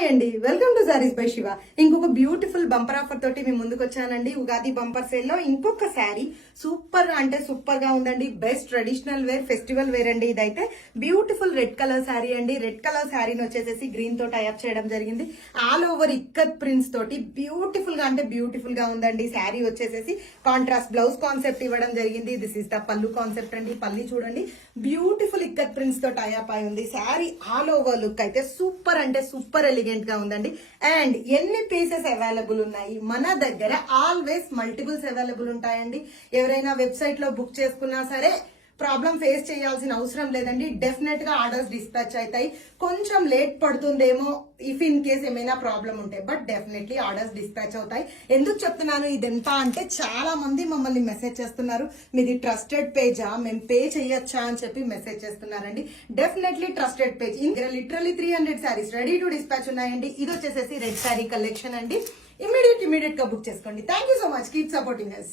Hi అండి, welcome to saris by Shiva. ఇంకొక beautiful bumper offer తోటి మేము ముందుకు వచ్చానండి. ఉగాది బంపర్ సేల్ లో ఇంకొక శారీ సూపర్ అంటే సూపర్ గా ఉందండి. Best traditional wear, festival wear అండి. ఇదైతే బ్యూటిఫుల్ రెడ్ కలర్ శారీ అండి. రెడ్ కలర్ శారీని వచ్చేసేసి గ్రీన్ తో టైఅప్ చేయడం జరిగింది. ఆల్ ఓవర్ ఇక్కత్ ప్రింట్స్ తోటి బ్యూటిఫుల్ గా అంటే బ్యూటిఫుల్ గా ఉందండి. శారీ వచ్చేసేసి కాంట్రాస్ట్ బ్లౌజ్ కాన్సెప్ట్ ఇవ్వడం జరిగింది. దిస్ ఇస్ ద పల్లు కాన్సెప్ట్ అండి. పల్లి చూడండి, బ్యూటిఫుల్ ఇక్కత్ ప్రింట్స్ తో టైఅప్ అయి ఉంది. శారీ ఆల్ ఓవర్ లుక్ అయితే సూపర్ అంటే సూపర్ ఎలిగెంట్ గా ఉందండి. అండ్ ఎన్ని పీసెస్ అవైలబుల్ ఉన్నాయి మన దగ్గర? ఆల్వేస్ మల్టిపుల్స్ అవైలబుల్ ఉంటాయండి. ఎవరైనా వెబ్సైట్ లో బుక్ చేసుకున్నా సరే ప్రాబ్లం ఫేస్ చేయాల్సిన అవసరం లేదండి. డెఫినెట్ గా ఆర్డర్స్ డిస్పాచ్ అవుతాయి. కొంచెం లేట్ పడుతుందేమో ఇఫ్ ఇన్ కేస్ ఏమైనా ప్రాబ్లం ఉంటే, బట్ డెఫినెట్లీ ఆర్డర్స్ డిస్పాచ్ అవుతాయి. ఎందుకు చెప్తున్నాను ఇదంతా అంటే, చాలా మంది మమ్మల్ని మెసేజ్ చేస్తున్నారు, మీది ట్రస్టెడ్ పేజా, మేము పే చేయొచ్చా అని చెప్పి మెసేజ్ చేస్తున్నారండి. Definitely trusted page. ఇంకా literally 300 saris ready to dispatch ఉన్నాయండి. ఇది వచ్చేసేసి రెడ్ సారీ కలెక్షన్ అండి. ఇమీడియట్ గా బుక్ చేసుకోండి. Thank you so much. Keep supporting us.